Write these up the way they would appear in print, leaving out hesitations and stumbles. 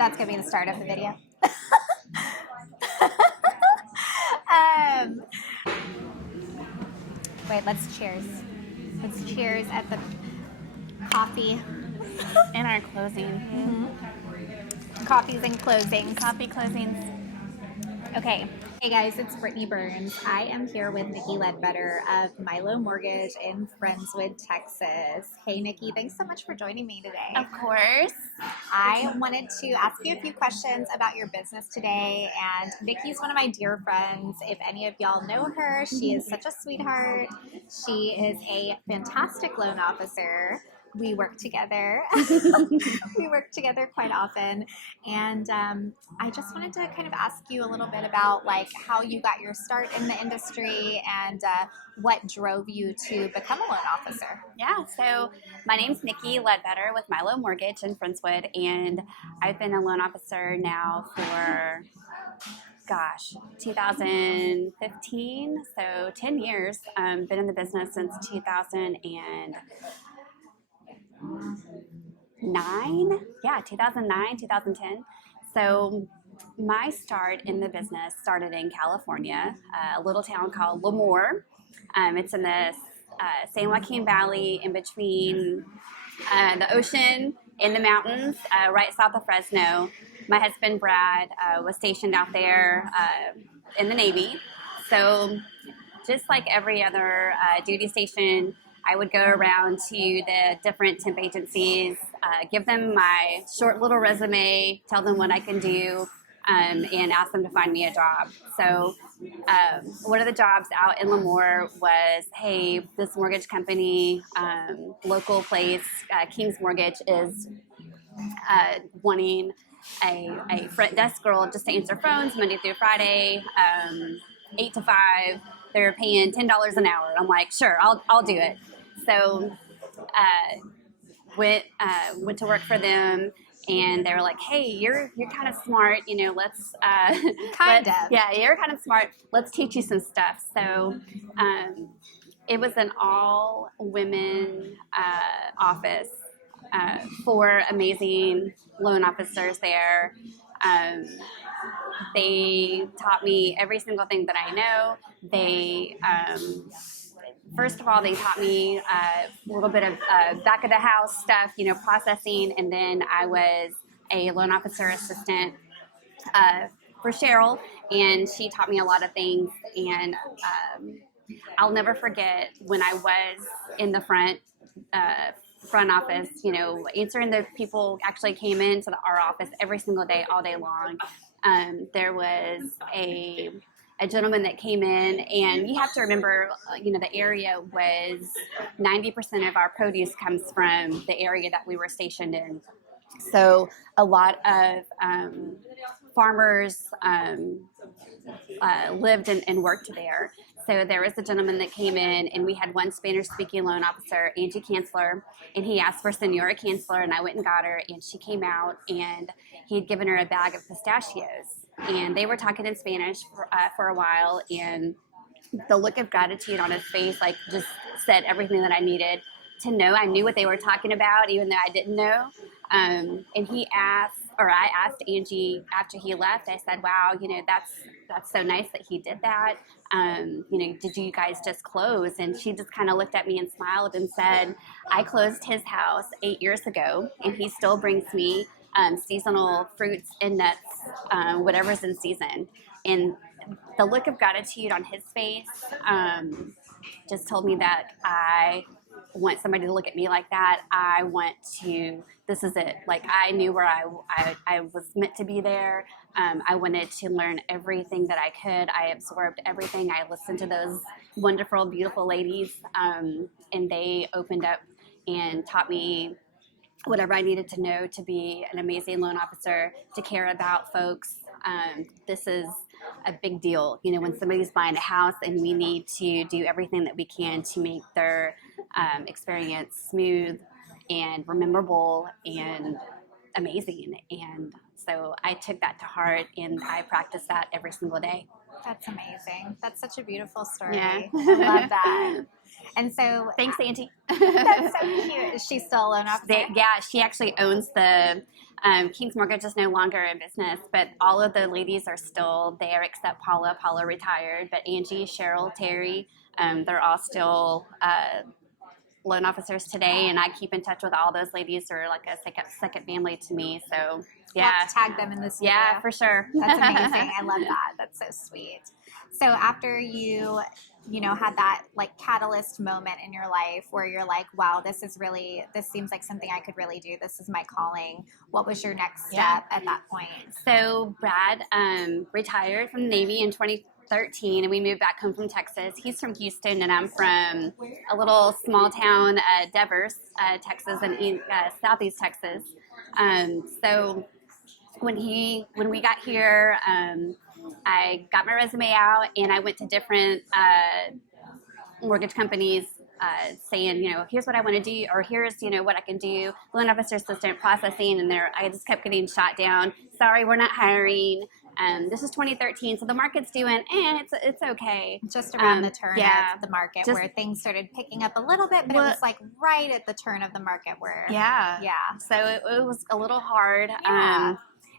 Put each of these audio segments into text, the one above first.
That's going to be the start of the video. Wait, let's cheers. Let's cheers at the coffee. In our closing. Coffees and closings. Coffee closings. Okay. Hey guys, it's Brittany Burns. I am here with Niki Ledbetter of Mylo Mortgage in Friendswood, Texas. Hey Niki, thanks so much for joining me today. Of course. I wanted to ask you a few questions about your business today, and Niki's one of my dear friends. If any of y'all know her, she is such a sweetheart. She is a fantastic loan officer. We work together. We work together quite often. And I just wanted to kind of ask you a little bit about like how you got your start in the industry and what drove you to become a loan officer. Yeah, so my name's Niki Ledbetter with Mylo Mortgage in Friendswood, and I've been a loan officer now for 2015, so 10 years. Been in the business since 2009. 2009, 2010. So my start in the business started in California, a little town called Lemoore. It's in the San Joaquin Valley, in between the ocean and the mountains, right south of Fresno. My husband Brad was stationed out there in the Navy. So just like every other duty station, I would go around to the different temp agencies, give them my short little resume, tell them what I can do, and ask them to find me a job. So one of the jobs out in Lemoore was, hey, this mortgage company, local place, King's Mortgage, is wanting a front desk girl just to answer phones Monday through Friday, 8 to 5. They're paying $10 an hour. I'm like, sure, I'll do it. So went to work for them, and they were like, hey, you're kind of smart, let's yeah, you're kind of smart. Let's teach you some stuff. So it was an all women office, 4 amazing loan officers there. They taught me every single thing that I know. They, first of all, they taught me a little bit of back of the house stuff, processing. And then I was a loan officer assistant for Cheryl, and she taught me a lot of things. And I'll never forget when I was in the front office, answering the people actually came into our office every single day, all day long. There was a gentleman that came in, and you have to remember, the area was 90% of our produce comes from the area that we were stationed in. So a lot of farmers lived and worked there. So there was a gentleman that came in, and we had one Spanish-speaking loan officer, Angie Cancler, and he asked for Senora Cancler, and I went and got her, and she came out, and he had given her a bag of pistachios. And they were talking in Spanish for a while, and the look of gratitude on his face, just said everything that I needed to know. I knew what they were talking about, even though I didn't know. And I asked Angie after he left, I said, wow, that's so nice that he did that. Did you guys just close? And she just kind of looked at me and smiled and said, I closed his house 8 years ago, and he still brings me seasonal fruits and nuts, whatever's in season. And the look of gratitude on his face just told me that I want somebody to look at me like that. This is it. I knew where I was meant to be there. I wanted to learn everything that I could. I absorbed everything. I listened to those wonderful, beautiful ladies, and they opened up and taught me whatever I needed to know to be an amazing loan officer, to care about folks. This is a big deal, when somebody's buying a house, and we need to do everything that we can to make their experience smooth and memorable and amazing. And so I took that to heart, and I practice that every single day. That's amazing. That's such a beautiful story. Yeah. I love that. And so, thanks, Auntie. That's so cute. Is she still a loan officer? Yeah, she actually owns the King's Mortgage is no longer in business, but all of the ladies are still there except Paula. Paula retired, but Angie, Cheryl, Terry, they're all still loan officers today, and I keep in touch with all those ladies. They're like a second family to me. So We'll have to tag them in this video. Yeah, for sure. That's amazing. I love that. That's so sweet. So after you had that like catalyst moment in your life where you're like, wow, this seems like something I could really do. This is my calling. What was your next step at that point? So Brad retired from the Navy in 2013, and we moved back home from Texas. He's from Houston, and I'm from a little small town, Devers, Texas, and Southeast Texas. So when we got here, I got my resume out, and I went to different mortgage companies saying, here's what I want to do, or here's, what I can do, loan officer assistant, processing, and I just kept getting shot down. Sorry, we're not hiring. This is 2013, so the market's doing, it's okay. Just around the turn of the market where things started picking up a little bit, but it was like right at the turn of the market where. Yeah. So it was a little hard. Yeah.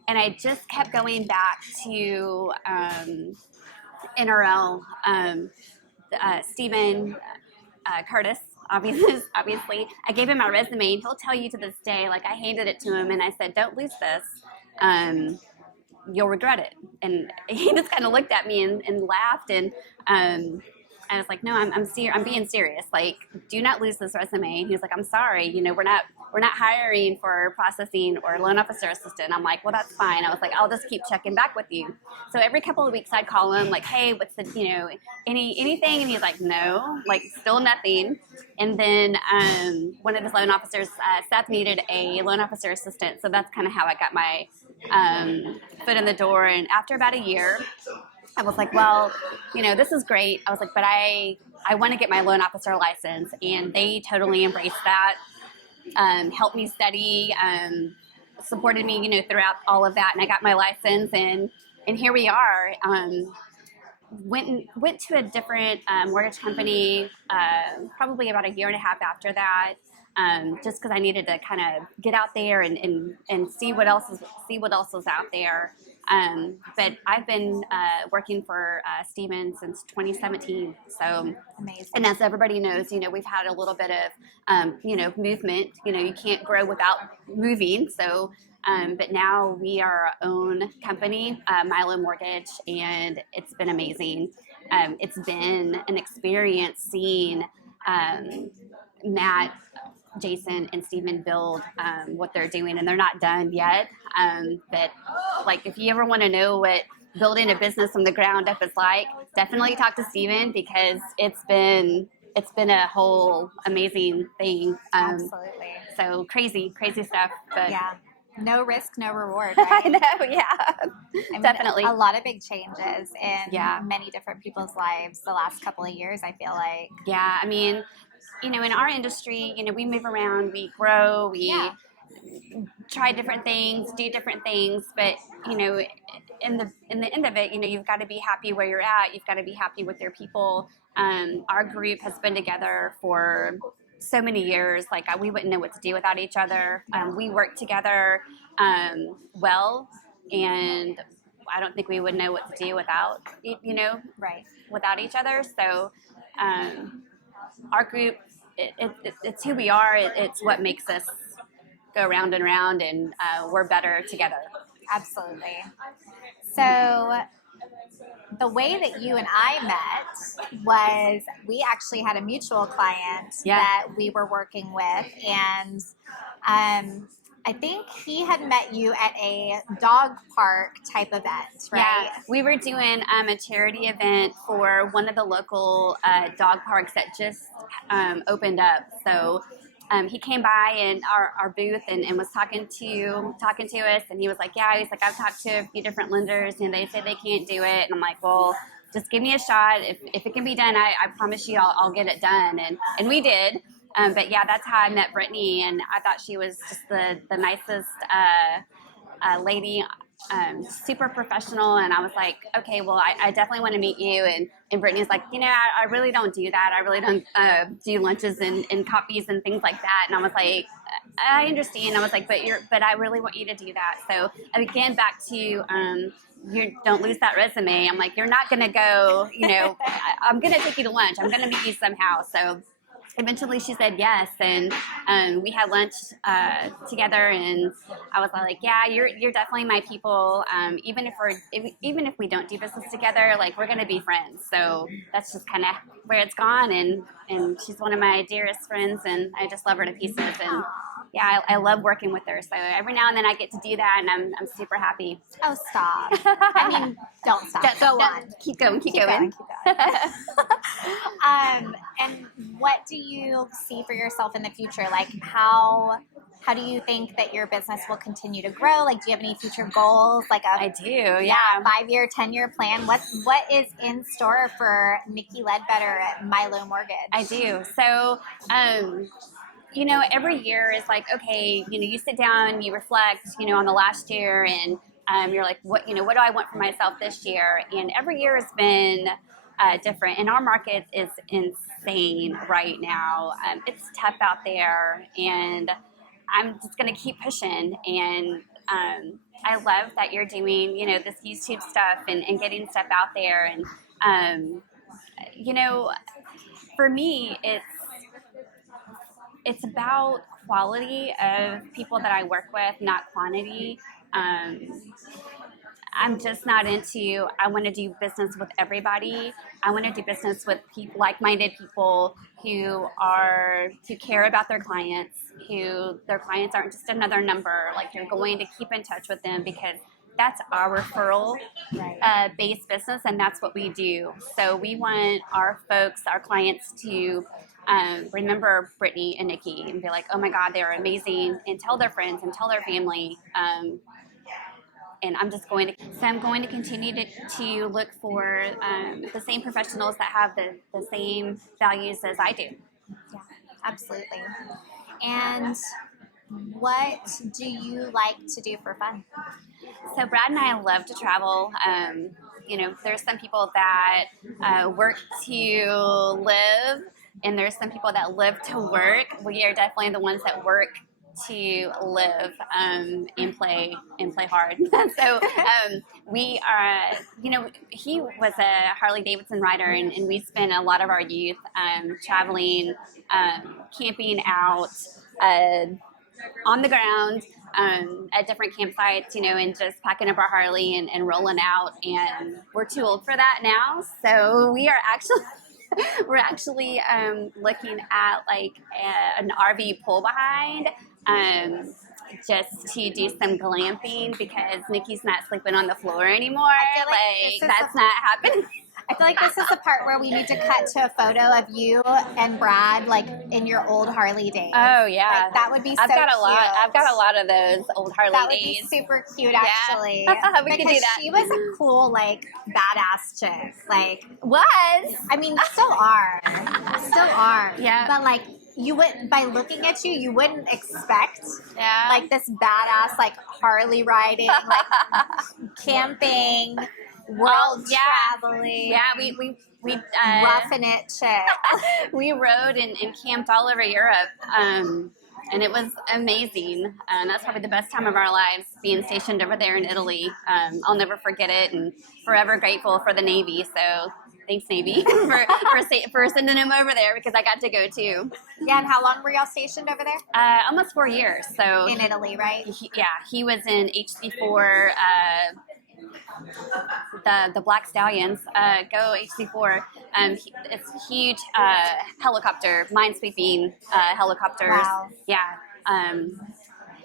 And I just kept going back to NRL, Stephen Curtis, obviously. I gave him my resume, and he'll tell you to this day, like I handed it to him, and I said, don't lose this. You'll regret it. And he just kind of looked at me and laughed, and I was like, no, I'm being serious. Like, do not lose this resume. And he was like, I'm sorry, we're not hiring for processing or loan officer assistant. I'm like, well, that's fine. I was like, I'll just keep checking back with you. So every couple of weeks I'd call him like, hey, what's the, anything? And he's like, no, like still nothing. And then one of his loan officers, Seth, needed a loan officer assistant. So that's kind of how I got my foot in the door. And after about a year, I was like, well, this is great. I was like, but I want to get my loan officer license. And they totally embraced that, helped me study, supported me, throughout all of that. And I got my license, and here we are. Went to a different mortgage company probably about a year and a half after that, just because I needed to kind of get out there and see what else was out there. But I've been working for Stephen since 2017. So amazing. And as everybody knows, we've had a little bit of movement. You can't grow without moving. So but now we are our own company, Mylo Mortgage, and it's been amazing. It's been an experience seeing Matt, Jason, and Stephen build what they're doing, and they're not done yet. But like, if you ever want to know what building a business from the ground up is like, definitely talk to Stephen, because it's been a whole amazing thing. Absolutely. So crazy stuff. But yeah. No risk, no reward, right? I know, yeah. Definitely. A lot of big changes in many different people's lives the last couple of years, I feel like. Yeah, I mean, in our industry, we move around, we grow, we try different things, do different things, but, in the end of it, you've got to be happy where you're at. You've got to be happy with your people. Our group has been together for so many years. Like, we wouldn't know what to do without each other. We work together well, and I don't think we would know what to do without, without each other. So our group, it's who we are. It's what makes us go round and round, and we're better together. Absolutely. So the way that you and I met was we actually had a mutual client that we were working with, and I think he had met you at a dog park type event, right? Yeah, we were doing a charity event for one of the local dog parks that just opened up. So he came by in our booth and was talking to us, and he was like, he's like, I've talked to a few different lenders, and they say they can't do it. And I'm like, well, just give me a shot. If it can be done, I promise you I'll get it done. And we did. But yeah, that's how I met Brittany, and I thought she was just the nicest lady, super professional. And I was like, okay, well, I definitely want to meet you. And Brittany's like, I really don't do that. I really don't do lunches and coffees and things like that. And I was like, I understand. I was like, but I really want you to do that. So again, back to, you don't lose that resume. I'm like, you're not going to go, I'm going to take you to lunch. I'm going to meet you somehow. So eventually she said yes, and we had lunch together, and I was like, yeah, you're definitely my people. Even if we don't do business together, like, we're gonna be friends. So that's just kind of where it's gone, and she's one of my dearest friends, and I just love her to pieces. And yeah, I love working with her. So every now and then I get to do that, and I'm super happy. Oh, stop. I mean, don't stop. Go on. Keep going. Keep going. And what do you see for yourself in the future? Like, how do you think that your business will continue to grow? Like, do you have any future goals? Like I do, yeah. 5-year, 10-year plan? What is in store for Niki Ledbetter at Mylo Mortgage? I do. So, every year is like, okay, you sit down, you reflect, on the last year, and you're like, what do I want for myself this year? And every year has been different. And our market is insane right now. It's tough out there, and I'm just going to keep pushing. And I love that you're doing, this YouTube stuff and getting stuff out there. And, for me, it's about quality of people that I work with, not quantity. I'm just not into, I want to do business with everybody. I want to do business with like-minded people who care about their clients, who their clients aren't just another number. Like, you're going to keep in touch with them, because that's our referral based business, and that's what we do. So we want our folks, our clients, to remember Brittany and Niki and be like, oh my God, they're amazing, and tell their friends and tell their family. And I'm going to continue to look for the same professionals that have the same values as I do. Yeah, absolutely. And what do you like to do for fun? So Brad and I love to travel. There's some people that work to live, and there's some people that live to work. We are definitely the ones that work to live and play hard. So we are, he was a Harley Davidson rider, and we spent a lot of our youth traveling, camping out on the ground at different campsites, and just packing up our Harley and rolling out. And we're too old for that now, so we are actually we're actually looking at like an RV pull behind, just to do some glamping, because Niki's not sleeping on the floor anymore. That's not happening. I feel like this is the part where we need to cut to a photo of you and Brad, like, in your old Harley days. Oh yeah, like, that would be so cute. I've got a lot of those old Harley that would days. Be super cute, actually. Yeah. We could do that. She was a cool, like, badass chick. Like, I mean, still are. Yeah. But like, you would, by looking at you, you wouldn't expect like this badass, like, Harley riding, like camping, world traveling. Yeah, we roughing it chick. We rode and camped all over Europe, and it was amazing. That's probably the best time of our lives, being stationed over there in Italy. I'll never forget it, and forever grateful for the Navy. So thanks, Navy, for sending him over there, because I got to go too. Yeah, and how long were y'all stationed over there? Almost 4 years. So in Italy, right? He was in HC4. The Black Stallions, go HC4. It's huge helicopter, minesweeping helicopters. Wow. Yeah.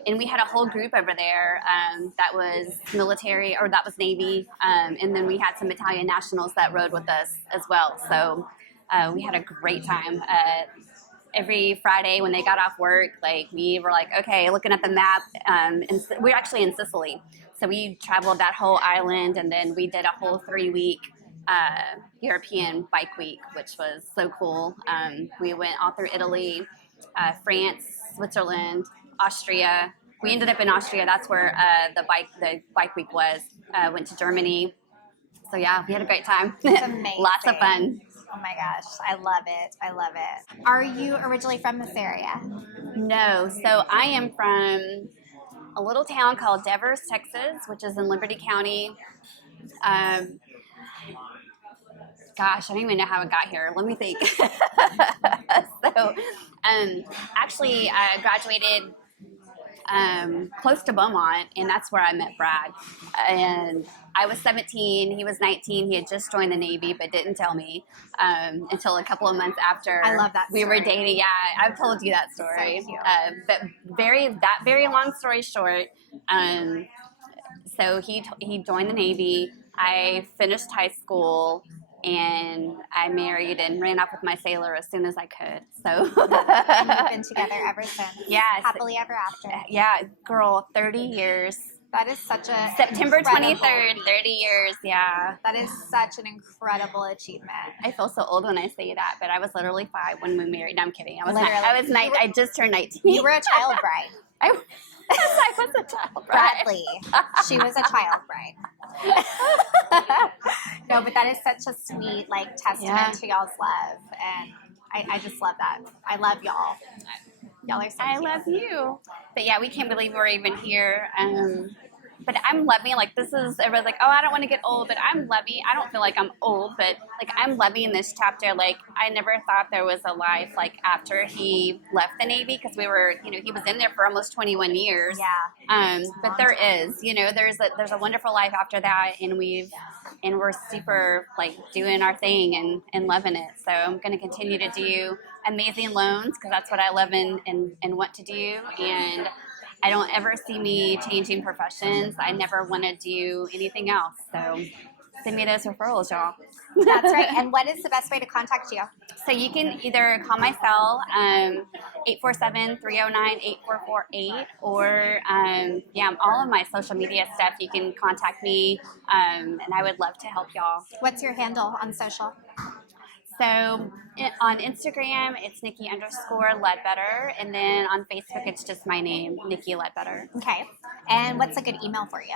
And we had a whole group over there that was military, or that was Navy, and then we had some Italian nationals that rode with us as well. So we had a great time. Every Friday when they got off work, like, we were like, okay, looking at the map, and we're actually in Sicily. So we traveled that whole island, and then we did a whole 3-week European bike week, which was so cool. We went all through Italy, France, Switzerland, Austria. We ended up in Austria. That's where the bike week was. Went to Germany. So yeah, we had a great time. Amazing. Lots of fun. Oh my gosh, I love it. I love it. Are you originally from this area? No, so I am from a little town called Devers, Texas, which is in Liberty County. Um, Gosh, I don't even know how it got here. Let me think. Actually, I graduated close to Beaumont, and that's where I met Brad. And I was 17, he was 19. He had just joined the Navy, but didn't tell me until a couple of months after. I love that we story. were dating. Yeah, I've told you that story. So cute. But very long story short. So he joined the Navy. I finished high school. And I married and ran off with my sailor as soon as I could. So and you've been together ever since. Yes. Happily ever after. Yeah, girl, 30 years. That is such a September 23rd, 30 years. Yeah. That is such an incredible achievement. I feel so old when I say that, but I was literally 5 when we married. No, I'm kidding. I was Literally. I was 9. I just turned 19. You were a child bride. I was a child bride. Bradley. She was a child bride. No, but that is such a sweet testament to y'all's love, and I just love that. I love y'all. Y'all are so I cute. love you. But yeah, we can't believe we're even here. But I'm loving, everyone's like, oh, I don't want to get old, but I'm loving, I don't feel like I'm old, but I'm loving this chapter. I never thought there was a life after he left the Navy, because we were, he was in there for almost 21 years. Yeah. But there is, there's a wonderful life after that, and we're super doing our thing and loving it. So I'm going to continue to do amazing loans, because that's what I love and want to do. And I don't ever see me changing professions. I never want to do anything else. So send me those referrals, y'all. That's right. And what is the best way to contact you? So you can either call my cell, 847-309-8448, or all of my social media stuff. You can contact me, and I would love to help y'all. What's your handle on social? So on Instagram, it's Niki_Ledbetter. And then on Facebook, it's just my name, Niki Ledbetter. Okay. And what's a good email for you?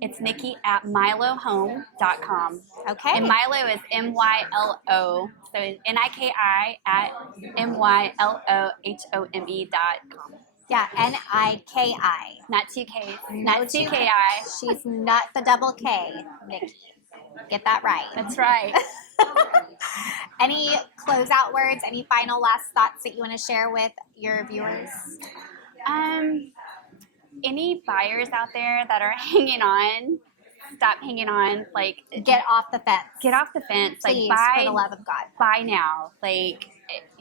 It's Niki@mylohome.com. Okay. And Mylo is MYLO. So NIKI@MYLOHOME.com. Yeah, NIKI. Not 2Ks. No Not 2KI. She's not the double K, Nikki. Get that right. That's right. Any closeout words, any final last thoughts that you want to share with your viewers? Any buyers out there that are hanging on, stop hanging on. Get off the fence. Get off the fence. Please, buy, for the love of God. Buy now.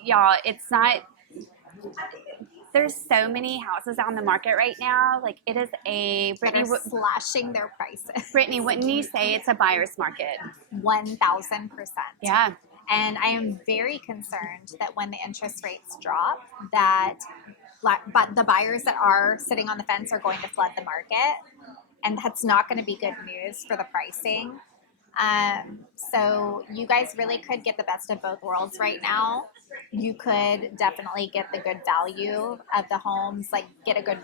Y'all, it's not. There's so many houses on the market right now. It is a Brittany slashing their prices. Brittany, wouldn't you say it's a buyer's market? 1,000%. Yeah. And I am very concerned that when the interest rates drop, but the buyers that are sitting on the fence are going to flood the market, and that's not going to be good news for the pricing. So you guys really could get the best of both worlds right now. You could definitely get the good value of the homes, get a good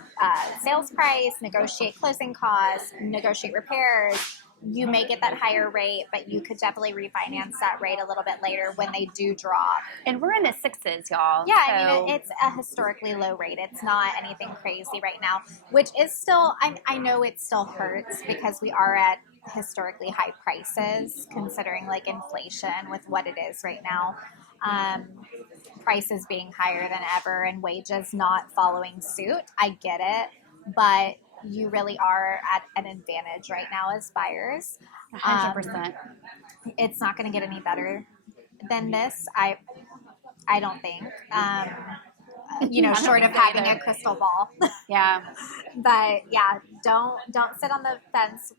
sales price, negotiate closing costs, negotiate repairs. You may get that higher rate, but you could definitely refinance that rate a little bit later when they do drop. And we're in the 6s, y'all. Yeah, so. I mean, it's a historically low rate. It's not anything crazy right now, which is still, I know it still hurts because we are at historically high prices considering inflation with what it is right now. Prices being higher than ever and wages not following suit. I get it, but you really are at an advantage right now as buyers. 100%. It's not going to get any better than this. I don't think. Short of having a crystal ball. Yeah. But yeah, don't sit on the fence.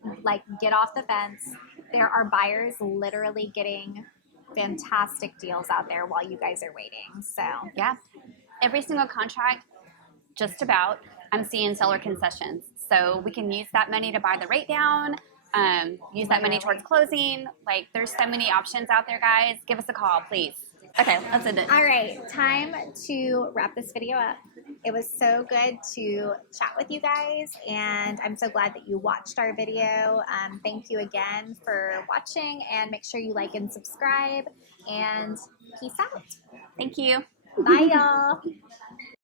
Get off the fence. There are buyers literally getting fantastic deals out there while you guys are waiting. So yeah, every single contract, just about, I'm seeing seller concessions. So we can use that money to buy the rate down, use that money towards closing. There's so many options out there, guys. Give us a call, please. Okay, let's end it. All right, time to wrap this video up. It was so good to chat with you guys, and I'm so glad that you watched our video. Thank you again for watching, and make sure you like and subscribe, and peace out. Thank you. Bye, y'all.